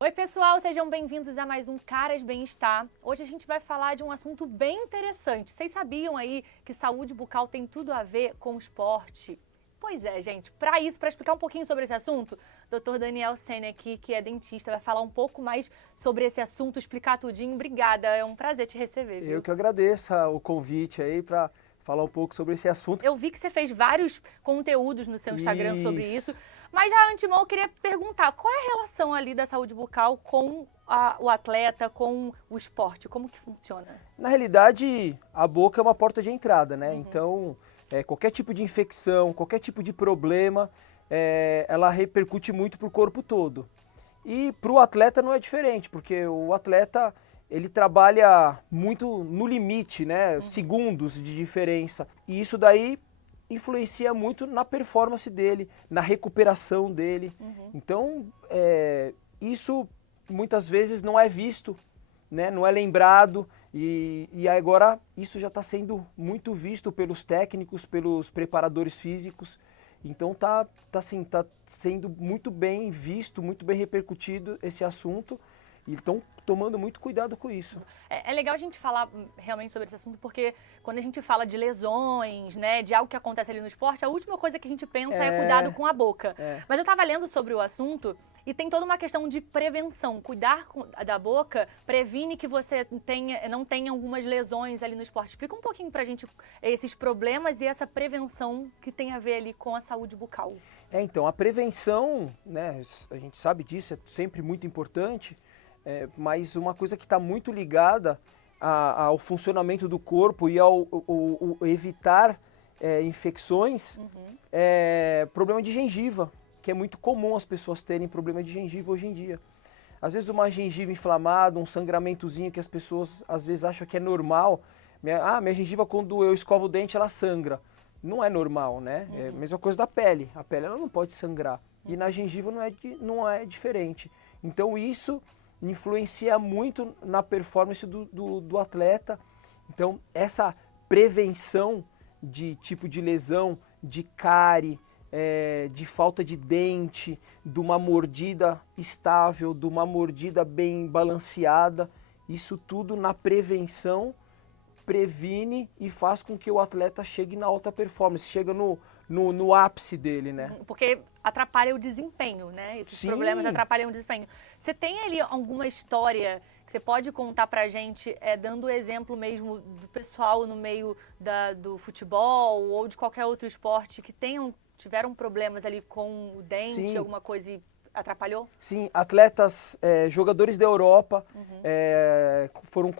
Oi pessoal, sejam bem-vindos a mais um Caras Bem-Estar. Hoje a gente vai falar de um assunto bem interessante. Vocês sabiam aí que saúde bucal tem tudo a ver com esporte? Pois é, gente. Para isso, para explicar um pouquinho sobre esse assunto, o Dr. Daniel Sene aqui, que é dentista, vai falar um pouco mais sobre esse assunto, explicar tudinho. Obrigada, é um prazer te receber, viu? Eu que agradeço o convite aí para falar um pouco sobre esse assunto. Eu vi que você fez vários conteúdos no seu Instagram sobre isso, Isso. mas já antemão eu queria perguntar, qual é a relação ali da saúde bucal com o atleta, com o esporte? Como que funciona? Na realidade, a boca é uma porta de entrada, né? Então, qualquer tipo de infecção, qualquer tipo de problema, ela repercute muito para o corpo todo. E para o atleta não é diferente, porque o atleta ele trabalha muito no limite, né? Segundos de diferença. E isso daí influencia muito na performance dele, na recuperação dele. Então, isso muitas vezes não é visto, né? Não é lembrado. E agora isso já está sendo muito visto pelos técnicos, pelos preparadores físicos. Então tá sendo muito bem visto, muito bem repercutido esse assunto. E estão tomando muito cuidado com isso. É legal a gente falar realmente sobre esse assunto, porque quando a gente fala de lesões, né, de algo que acontece ali no esporte, a última coisa que a gente pensa é cuidado com a boca. Mas eu estava lendo sobre o assunto e tem toda uma questão de prevenção. Cuidar da boca previne que você não tenha algumas lesões ali no esporte. Explica um pouquinho pra gente esses problemas e essa prevenção que tem a ver ali com a saúde bucal. Então, a prevenção, né, a gente sabe disso, é sempre muito importante. Mas uma coisa que está muito ligada ao funcionamento do corpo e ao evitar infecções é problema de gengiva, que é muito comum as pessoas terem problema de gengiva hoje em dia. Às vezes uma gengiva inflamada, um sangramentozinho que as pessoas às vezes acham que é normal. Minha gengiva quando eu escovo o dente ela sangra. Não é normal, né? É a mesma coisa da pele. A pele ela não pode sangrar. E na gengiva não é diferente. Então isso influencia muito na performance do atleta. Então, essa prevenção de tipo de lesão, de cárie, de falta de dente, de uma mordida estável, de uma mordida bem balanceada, isso tudo na prevenção previne e faz com que o atleta chegue na alta performance, chega no ápice dele, né? Porque atrapalha o desempenho, né? Esses problemas atrapalham o desempenho. Você tem ali alguma história que você pode contar pra gente, dando exemplo mesmo do pessoal no meio do futebol ou de qualquer outro esporte que tiveram problemas ali com o dente, alguma coisa e atrapalhou? Sim, atletas, jogadores da Europa foram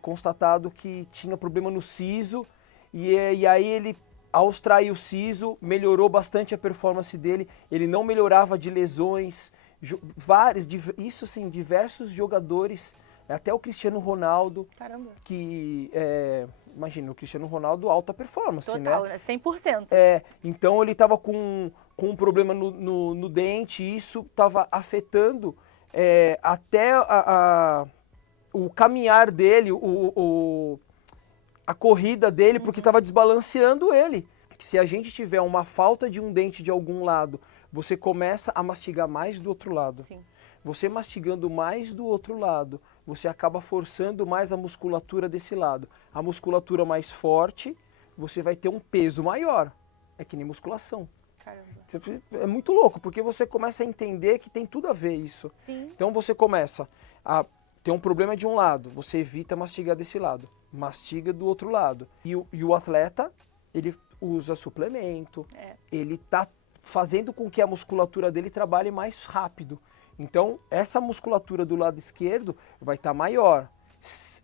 constatado que tinha problema no siso e aí ele, ao extrair o siso, melhorou bastante a performance dele, ele não melhorava de lesões, diversos jogadores, até o Cristiano Ronaldo, que, imagina, o Cristiano Ronaldo alta performance, total, né? 100%. Então ele estava com um problema no dente e isso estava afetando até o caminhar dele, a corrida dele, porque estava desbalanceando ele. Se a gente tiver uma falta de um dente de algum lado, você começa a mastigar mais do outro lado. Sim. Você mastigando mais do outro lado, você acaba forçando mais a musculatura desse lado. A musculatura mais forte, você vai ter um peso maior. É que nem musculação. Caramba. É muito louco, porque você começa a entender que tem tudo a ver isso. Sim. Então você começa a ter um problema de um lado, você evita mastigar desse lado, mastiga do outro lado. E o atleta, ele usa suplemento, ele está fazendo com que a musculatura dele trabalhe mais rápido. Então, essa musculatura do lado esquerdo vai estar maior.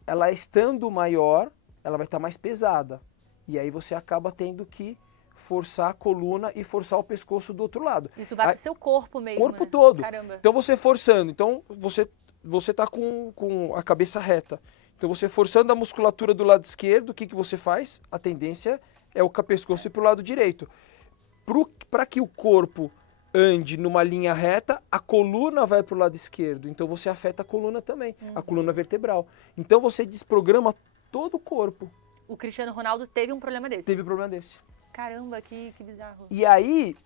Ela estando maior, ela vai estar mais pesada. E aí você acaba tendo que forçar a coluna e forçar o pescoço do outro lado. Isso vai para o seu corpo mesmo, corpo né? todo. Caramba. Então você forçando, então você tá com a cabeça reta. Então você forçando a musculatura do lado esquerdo, o que você faz? A tendência é o pescoço ir para o lado direito. Para que o corpo ande numa linha reta, a coluna vai para o lado esquerdo. Então você afeta a coluna também, a coluna vertebral. Então você desprograma todo o corpo. O Cristiano Ronaldo teve um problema desse? Teve problema desse. Caramba, que bizarro. E aí,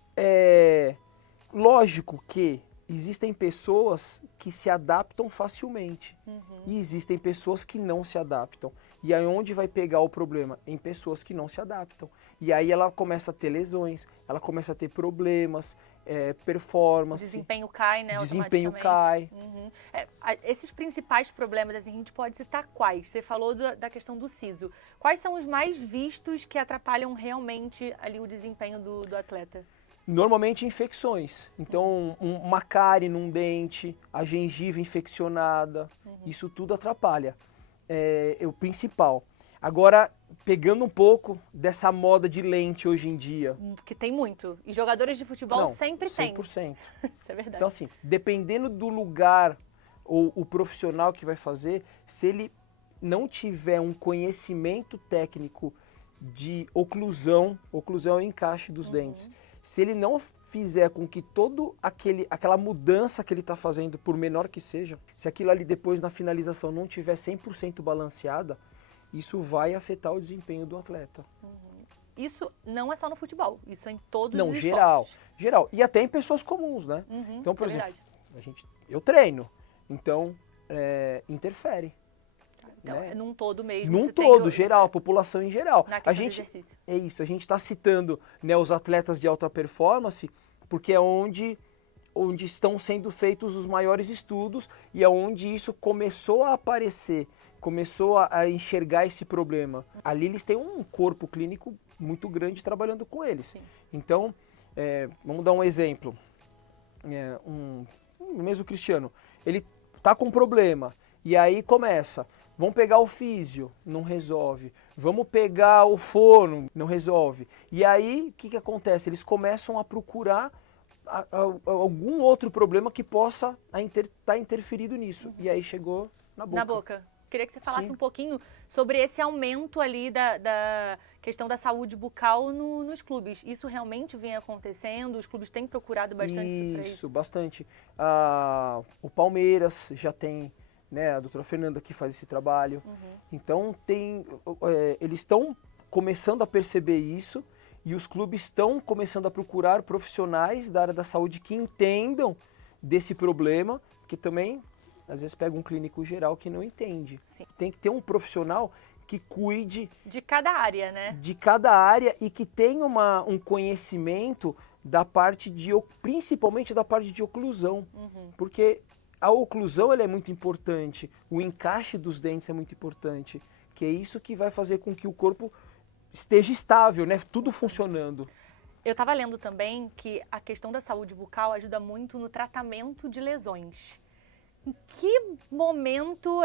lógico que existem pessoas que se adaptam facilmente. E existem pessoas que não se adaptam. E aí onde vai pegar o problema? Em pessoas que não se adaptam. E aí ela começa a ter lesões, ela começa a ter problemas, performance. O desempenho cai, né? Desempenho cai. Esses principais problemas, assim, a gente pode citar quais? Você falou da questão do siso. Quais são os mais vistos que atrapalham realmente ali o desempenho do atleta? Normalmente infecções. Então, uma cárie num dente, a gengiva infeccionada, isso tudo atrapalha. É o principal. Agora, pegando um pouco dessa moda de lente hoje em dia. Que tem muito. E jogadores de futebol sempre tem. 100%. Isso é verdade. Então, assim, dependendo do lugar ou o profissional que vai fazer, se ele não tiver um conhecimento técnico de oclusão é o encaixe dos dentes. Se ele não fizer com que aquela mudança que ele está fazendo, por menor que seja, se aquilo ali depois na finalização não tiver 100% balanceada, isso vai afetar o desempenho do atleta. Isso não é só no futebol, isso é em todos não, os geral, esportes. geral. E até em pessoas comuns, né? Então, por exemplo, eu treino, então interfere. Então, né? Num todo mesmo. Num todo, geral, a população em geral. Na questão do exercício. É isso, a gente está citando, né, os atletas de alta performance, porque é onde estão sendo feitos os maiores estudos e é onde isso começou a aparecer, começou a enxergar esse problema. Ali eles têm um corpo clínico muito grande trabalhando com eles. Sim. Então, vamos dar um exemplo. Mesmo o Cristiano, ele está com um problema e aí começa... Vamos pegar o físio, não resolve. Vamos pegar o fono, não resolve. E aí, o que acontece? Eles começam a procurar algum outro problema que possa estar interferido nisso. E aí chegou na boca. Na boca. Queria que você falasse um pouquinho sobre esse aumento ali da questão da saúde bucal nos clubes. Isso realmente vem acontecendo? Os clubes têm procurado bastante para isso? Isso, bastante. O Palmeiras já tem... Né, a doutora Fernanda que faz esse trabalho. Então, eles estão começando a perceber isso e os clubes estão começando a procurar profissionais da área da saúde que entendam desse problema, porque também, às vezes, pega um clínico geral que não entende. Sim. Tem que ter um profissional que cuide... De cada área, né? De cada área e que tenha um conhecimento da parte principalmente da parte de oclusão. Porque... A oclusão ela é muito importante, o encaixe dos dentes é muito importante, que é isso que vai fazer com que o corpo esteja estável, né? Tudo funcionando. Eu estava lendo também que a questão da saúde bucal ajuda muito no tratamento de lesões. Em que momento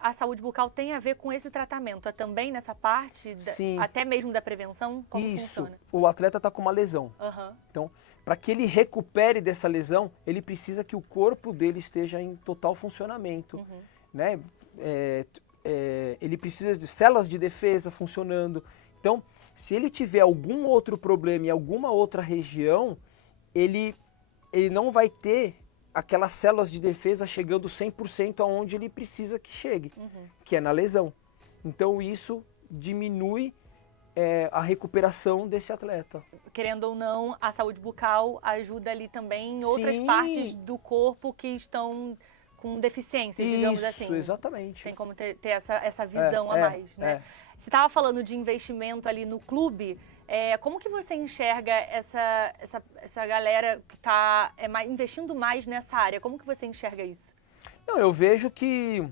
a saúde bucal tem a ver com esse tratamento? É também nessa parte, até mesmo da prevenção? Como funciona? O atleta está com uma lesão. Então, para que ele recupere dessa lesão, ele precisa que o corpo dele esteja em total funcionamento. Né? Ele precisa de células de defesa funcionando. Então, se ele tiver algum outro problema em alguma outra região, ele não vai ter aquelas células de defesa chegando 100% aonde ele precisa que chegue, que é na lesão. Então, isso diminui a recuperação desse atleta. Querendo ou não, a saúde bucal ajuda ali também em outras partes do corpo que estão com deficiências, digamos assim. Isso, exatamente. Tem como ter essa visão a mais, né? Você estava falando de investimento ali no clube, como que você enxerga essa galera que está investindo mais nessa área? Como que você enxerga isso? Não, eu vejo que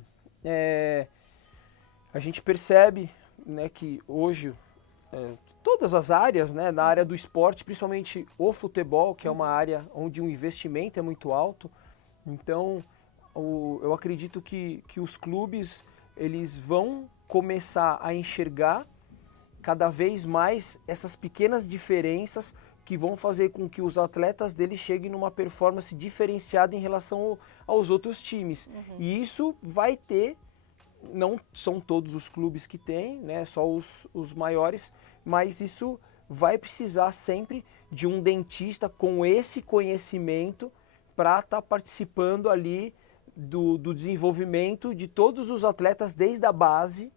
a gente percebe, né, que hoje todas as áreas, né, na área do esporte, principalmente o futebol, que é uma área onde o investimento é muito alto, então eu acredito que os clubes eles vão começar a enxergar cada vez mais essas pequenas diferenças que vão fazer com que os atletas deles cheguem numa performance diferenciada em relação aos outros times. E isso vai ter, não são todos os clubes que têm, né, só os maiores, mas isso vai precisar sempre de um dentista com esse conhecimento para estar participando ali do desenvolvimento de todos os atletas desde a base,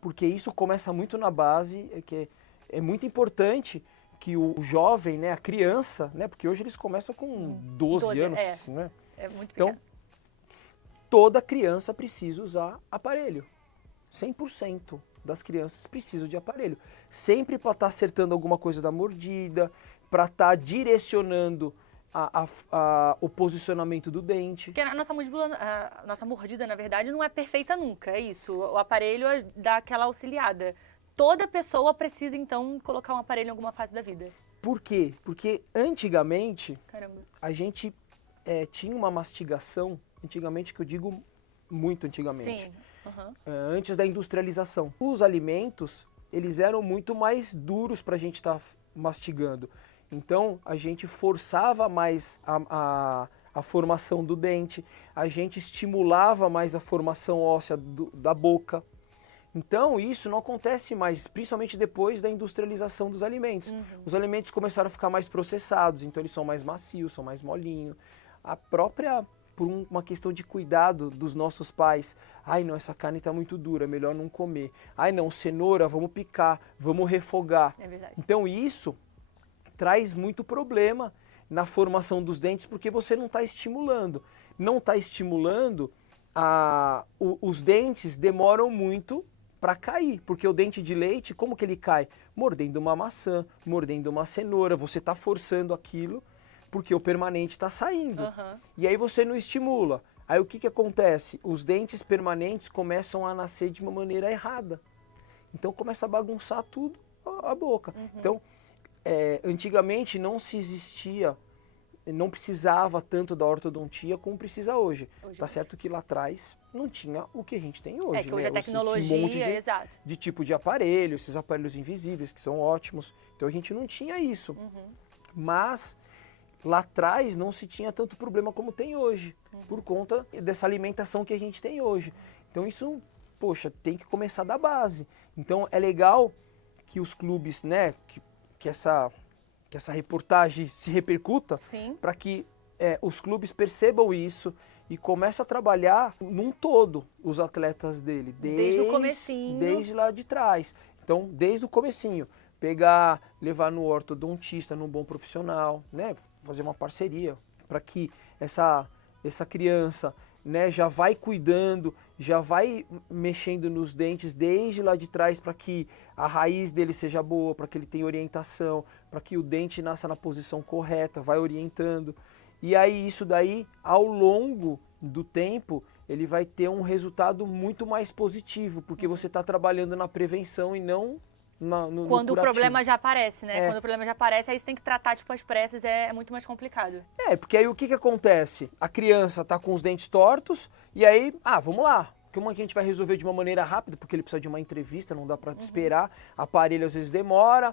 porque isso começa muito na base, que é muito importante que o jovem, né, a criança, né, porque hoje eles começam com 12 anos, né? É muito pequeno. Então, toda criança precisa usar aparelho. 100% das crianças precisam de aparelho. Sempre para estar acertando alguma coisa da mordida, para estar direcionando o posicionamento do dente. Porque a nossa mordida, na verdade, não é perfeita nunca, é isso. O aparelho dá aquela auxiliada. Toda pessoa precisa, então, colocar um aparelho em alguma fase da vida. Por quê? Porque antigamente, Caramba. a gente tinha uma mastigação, antigamente que eu digo muito antigamente, Sim. Uhum. Antes da industrialização. Os alimentos, eles eram muito mais duros para a gente estar mastigando. Então, a gente forçava mais a formação do dente, a gente estimulava mais a formação óssea da boca. Então, isso não acontece mais, principalmente depois da industrialização dos alimentos. Os alimentos começaram a ficar mais processados, então eles são mais macios, são mais molinhos. A própria, por uma questão de cuidado dos nossos pais, ai não, essa carne está muito dura, melhor não comer. Ai não, cenoura, vamos picar, vamos refogar. É verdade. Então isso traz muito problema na formação dos dentes, porque você não está estimulando. Não está estimulando, os dentes demoram muito para cair, porque o dente de leite, como que ele cai? Mordendo uma maçã, mordendo uma cenoura, você está forçando aquilo, porque o permanente está saindo. E aí você não estimula. Aí o que acontece? Os dentes permanentes começam a nascer de uma maneira errada. Então começa a bagunçar tudo a boca. Então, antigamente não se existia, não precisava tanto da ortodontia como precisa hoje. Tá certo que lá atrás não tinha o que a gente tem hoje. Que hoje né? a tecnologia, Um monte exato. de tipo de aparelho, esses aparelhos invisíveis que são ótimos. Então a gente não tinha isso. Mas lá atrás não se tinha tanto problema como tem hoje, por conta dessa alimentação que a gente tem hoje. Então isso, poxa, tem que começar da base. Então é legal que os clubes, né, que essa reportagem se repercuta, para que os clubes percebam isso e comecem a trabalhar num todo os atletas dele, desde o comecinho. Desde lá de trás. Então, desde o comecinho, levar no ortodontista, num bom profissional, né, fazer uma parceria para que essa criança, né, já vai cuidando, já vai mexendo nos dentes desde lá de trás para que a raiz dele seja boa, para que ele tenha orientação, para que o dente nasça na posição correta, vai orientando. E aí isso daí, ao longo do tempo, ele vai ter um resultado muito mais positivo, porque você está trabalhando na prevenção e não no quando o curativo. problema já aparece, né? Quando o problema já aparece, aí você tem que tratar, tipo, às pressas, é muito mais complicado. Porque aí o que acontece? A criança tá com os dentes tortos, e aí, vamos lá. Como é que a gente vai resolver de uma maneira rápida? Porque ele precisa de uma entrevista, não dá pra esperar. Aparelho às vezes demora.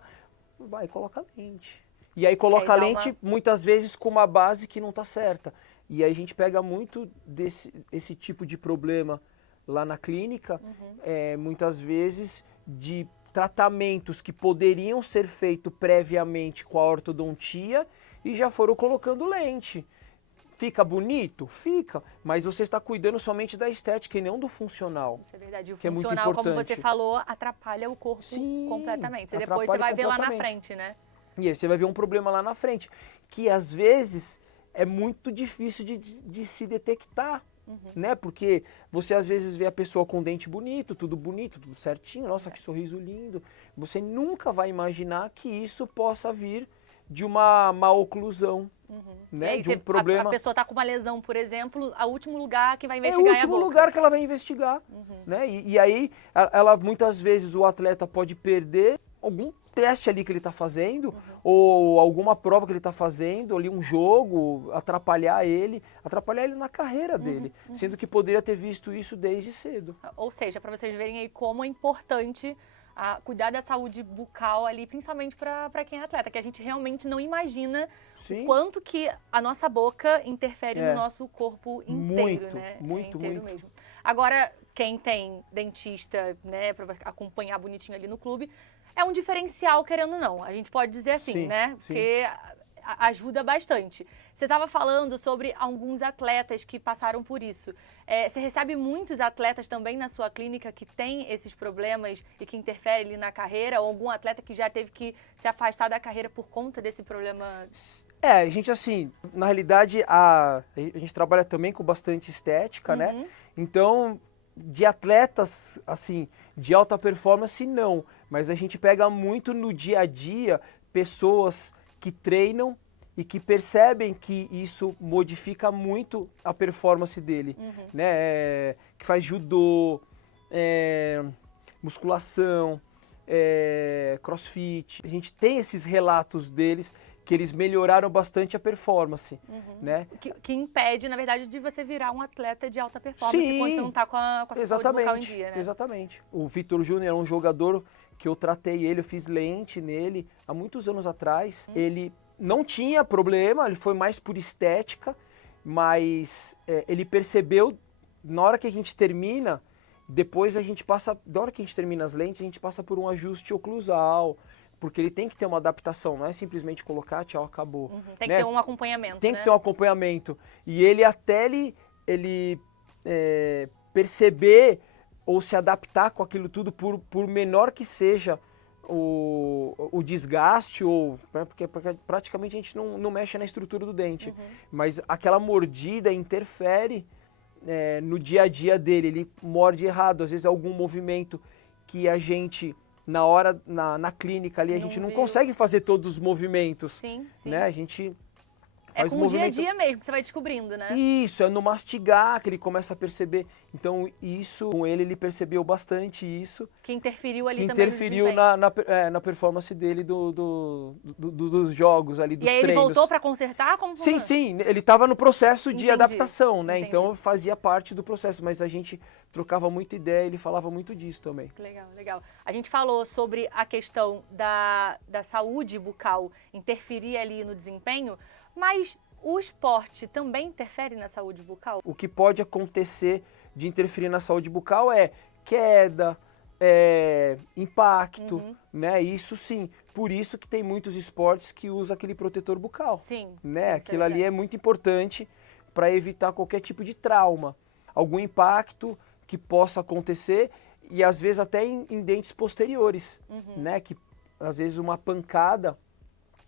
Vai, coloca lente. E aí coloca a lente, muitas vezes, com uma base que não tá certa. E aí a gente pega muito esse tipo de problema lá na clínica, muitas vezes de tratamentos que poderiam ser feitos previamente com a ortodontia e já foram colocando lente. Fica bonito? Fica, mas você está cuidando somente da estética e não do funcional. Isso é verdade. O que funcional, é muito importante. como você falou, atrapalha o corpo completamente. Depois você vai ver lá na frente, né? E aí você vai ver um problema lá na frente, que às vezes é muito difícil de se detectar. Né? Porque você às vezes vê a pessoa com dente bonito, tudo certinho, nossa, que sorriso lindo. Você nunca vai imaginar que isso possa vir de uma má oclusão, né? Aí de um problema. A pessoa está com uma lesão, por exemplo, o último lugar que vai investigar é a boca. É o último lugar que ela vai investigar. Né? E aí, ela muitas vezes o atleta pode perder algum teste ali que ele está fazendo, ou alguma prova que ele está fazendo, ali um jogo, atrapalhar ele na carreira dele, sendo que poderia ter visto isso desde cedo. Ou seja, para vocês verem aí como é importante cuidar da saúde bucal ali, principalmente para quem é atleta, que a gente realmente não imagina o quanto que a nossa boca interfere no nosso corpo inteiro, né? Muito mesmo. Agora, quem tem dentista, né, para acompanhar bonitinho ali no clube, é um diferencial, querendo ou não. A gente pode dizer assim, né? Porque ajuda bastante. Você estava falando sobre alguns atletas que passaram por isso. Você recebe muitos atletas também na sua clínica que têm esses problemas e que interferem ali na carreira? Ou algum atleta que já teve que se afastar da carreira por conta desse problema? A gente assim, na realidade, a gente trabalha também com bastante estética, né? Então, de atletas, assim, de alta performance, não. Mas a gente pega muito no dia a dia pessoas que treinam e que percebem que isso modifica muito a performance dele, né? Que faz judô, musculação, crossfit. A gente tem esses relatos deles que eles melhoraram bastante a performance, né? Que impede, na verdade, de você virar um atleta de alta performance quando você não está com a sua saúde bucal em dia, né? Exatamente. O Vitor Júnior é um jogador que eu tratei ele, eu fiz lente nele há muitos anos atrás. Ele não tinha problema, ele foi mais por estética, mas ele percebeu, na hora que a gente termina, depois a gente passa, na hora que a gente termina as lentes, a gente passa por um ajuste oclusal, porque ele tem que ter uma adaptação, não é simplesmente colocar, tchau, acabou. Tem que ter um acompanhamento, Tem que ter um acompanhamento. E ele até ele perceber ou se adaptar com aquilo tudo, por menor que seja o desgaste, ou porque praticamente a gente não mexe na estrutura do dente. Mas aquela mordida interfere no dia a dia dele, ele morde errado, às vezes algum movimento que a gente, na hora, na clínica ali, a gente não consegue fazer todos os movimentos. Sim. Né? A gente faz com o dia a dia mesmo que você vai descobrindo, né? Isso, é no mastigar que ele começa a perceber. Então, isso, com ele percebeu bastante isso. Que interferiu ali que também interferiu na performance dele dos jogos ali, dos treinos. E aí ele voltou para consertar? Como Sim. Ele estava no processo de adaptação, né? Então, fazia parte do processo. Mas a gente trocava muita ideia, ele falava muito disso também. Legal. A gente falou sobre a questão da saúde bucal interferir ali no desempenho, mas o esporte também interfere na saúde bucal? O que pode acontecer de interferir na saúde bucal é queda, impacto, né? Isso sim. Por isso que tem muitos esportes que usam aquele protetor bucal. Sim. Né? Aquilo ali é muito importante para evitar qualquer tipo de trauma. Algum impacto que possa acontecer e às vezes até em dentes posteriores, né? Que às vezes uma pancada,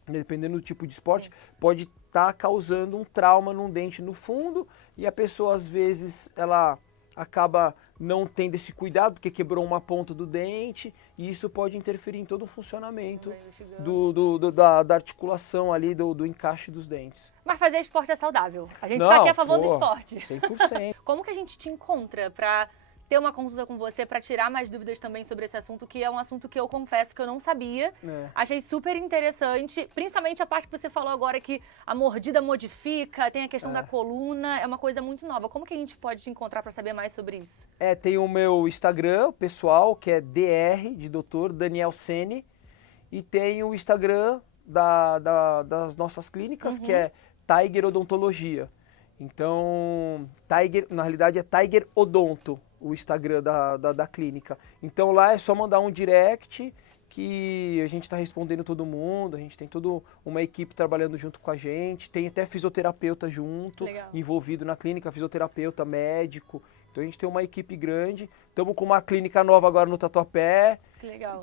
dependendo do tipo de esporte, pode estar causando um trauma num dente no fundo e a pessoa às vezes ela acaba não tendo esse cuidado porque quebrou uma ponta do dente e isso pode interferir em todo o funcionamento da articulação ali, do encaixe dos dentes. Mas fazer esporte é saudável. A gente está aqui a favor do esporte. 100%. Como que a gente te encontra para ter uma consulta com você, para tirar mais dúvidas também sobre esse assunto, que é um assunto que eu confesso que eu não sabia. Achei super interessante, principalmente a parte que você falou agora que a mordida modifica, tem a questão da coluna, é uma coisa muito nova. Como que a gente pode te encontrar para saber mais sobre isso? Tem o meu Instagram pessoal, que é Dr. de Dr. Daniel Sene, e tem o Instagram das nossas clínicas, que é Tiger Odontologia. Então, na realidade é Tiger Odonto, o Instagram da clínica. Então lá é só mandar um direct que a gente está respondendo todo mundo, a gente tem toda uma equipe trabalhando junto com a gente, tem até fisioterapeuta junto, envolvido na clínica, fisioterapeuta, médico. Então a gente tem uma equipe grande, estamos com uma clínica nova agora no Tatuapé,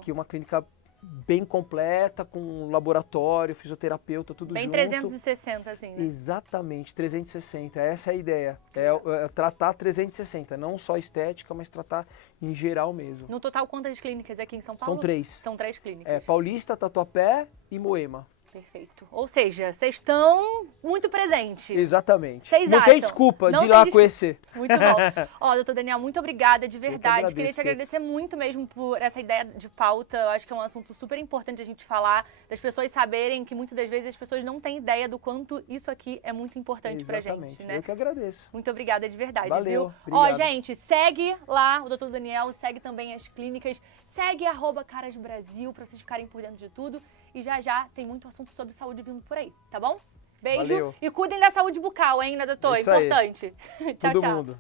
que é uma clínica bem completa, com laboratório, fisioterapeuta, tudo junto. Bem 360, assim, né? Exatamente, 360, essa é a ideia. É tratar 360, não só estética, mas tratar em geral mesmo. No total, quantas clínicas aqui em São Paulo? São 3. São 3 clínicas. Paulista, Tatuapé e Moema. Perfeito. Ou seja, vocês estão muito presentes. Exatamente. Vocês não acham? Tem desculpa de ir lá conhecer. Muito bom. Doutor Daniel, muito obrigada de verdade. Queria te agradecer muito mesmo por essa ideia de pauta. Eu acho que é um assunto super importante a gente falar, das pessoas saberem que muitas das vezes as pessoas não têm ideia do quanto isso aqui é muito importante pra gente, né? Eu que agradeço. Muito obrigada de verdade, Valeu, viu? Ó, gente, segue lá o Dr. Daniel, segue também as clínicas, segue @carasbrasil pra vocês ficarem por dentro de tudo. E já tem muito assunto sobre saúde vindo por aí, tá bom? Beijo. Valeu. E cuidem da saúde bucal, hein, né, doutor? Isso aí. Importante. Tchau, Todo tchau. mundo.